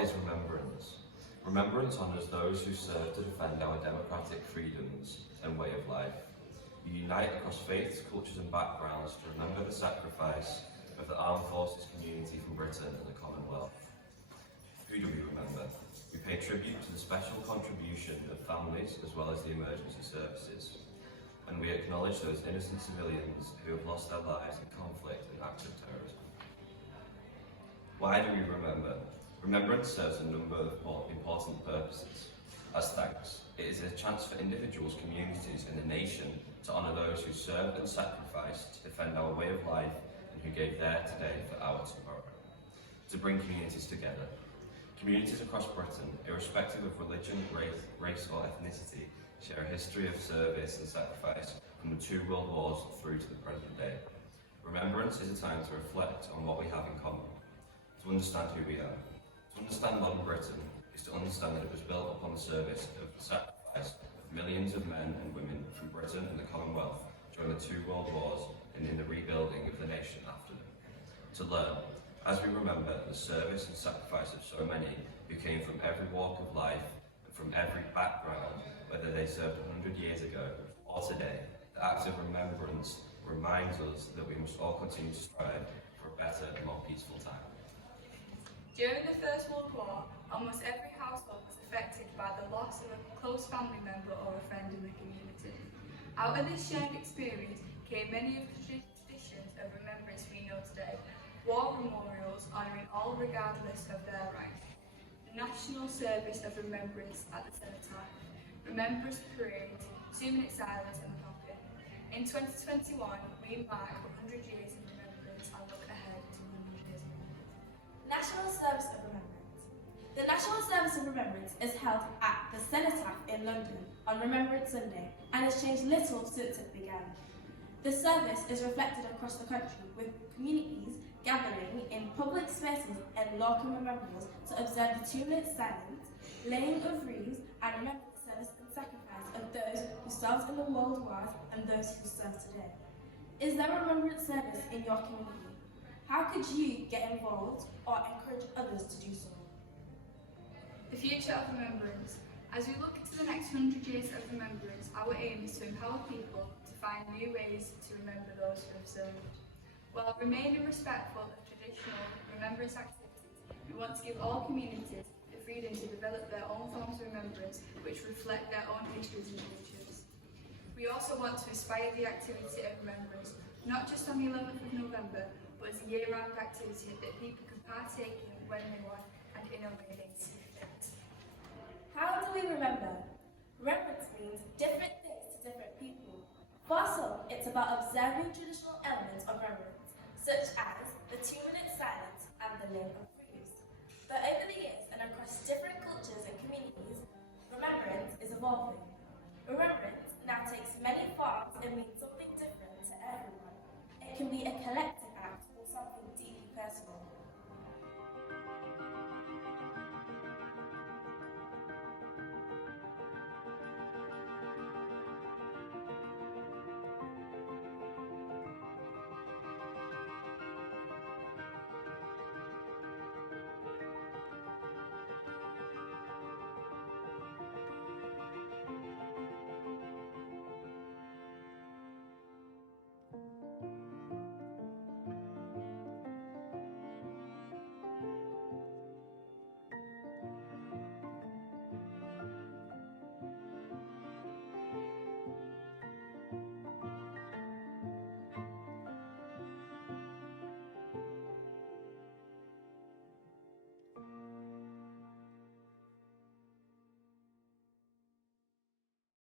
What is remembrance? Remembrance honours those who serve to defend our democratic freedoms and way of life. We unite across faiths, cultures and backgrounds to remember the sacrifice of the armed forces community from Britain and the Commonwealth. Who do we remember? We pay tribute to the special contribution of families as well as the emergency services. And we acknowledge those innocent civilians who have lost their lives in conflict and acts of terrorism. Why do we remember? Remembrance serves a number of important purposes. As thanks, it is a chance for individuals, communities and the nation to honour those who served and sacrificed to defend our way of life and who gave their today for our tomorrow. To bring communities together. Communities across Britain, irrespective of religion, race or ethnicity, share a history of service and sacrifice from the 2 world wars through to the present day. Remembrance is a time to reflect on what we have in common, to understand who we are. To understand modern Britain is to understand that it was built upon the service of the sacrifice of millions of men and women from Britain and the Commonwealth during the 2 world wars and in the rebuilding of the nation after them. To learn, as we remember the service and sacrifice of so many who came from every walk of life and from every background, whether they served 100 years ago or today, the act of remembrance reminds us that we must all continue to strive for a better and more peaceful time. During the First World War, almost every household was affected by the loss of a close family member or a friend in the community. Out of this shared experience came many of the traditions of remembrance we know today. War memorials honouring all regardless of their rank. The National Service of Remembrance at the Cenotaph. Remembrance Parade, 2-minute silence in the coffin. In 2021, we mark 100 years in remembrance and look ahead to 100 years more. National Service of Remembrance. The National Service of Remembrance is held at the Cenotaph in London on Remembrance Sunday and has changed little since it began. The service is reflected across the country, with communities gathering in public spaces and local memorials to observe the 2-minute silence, laying of wreaths, and remember the service and sacrifice of those who served in the World Wars and those who serve today. Is there a remembrance service in your community? How could you get involved or encourage others to do so? The future of remembrance. As we look to the next 100 years of remembrance, our aim is to empower people to find new ways to remember those who have served. While remaining respectful of traditional remembrance activities, we want to give all communities the freedom to develop their own forms of remembrance which reflect their own histories and cultures. We also want to inspire the activity of remembrance, not just on the 11th of November, but as a year-round activity that people can partake in when they want and in a way they see fit. How do we remember? Remembrance means different things to different people. For some, it's about observing traditional elements of remembrance, such as the 2-minute silence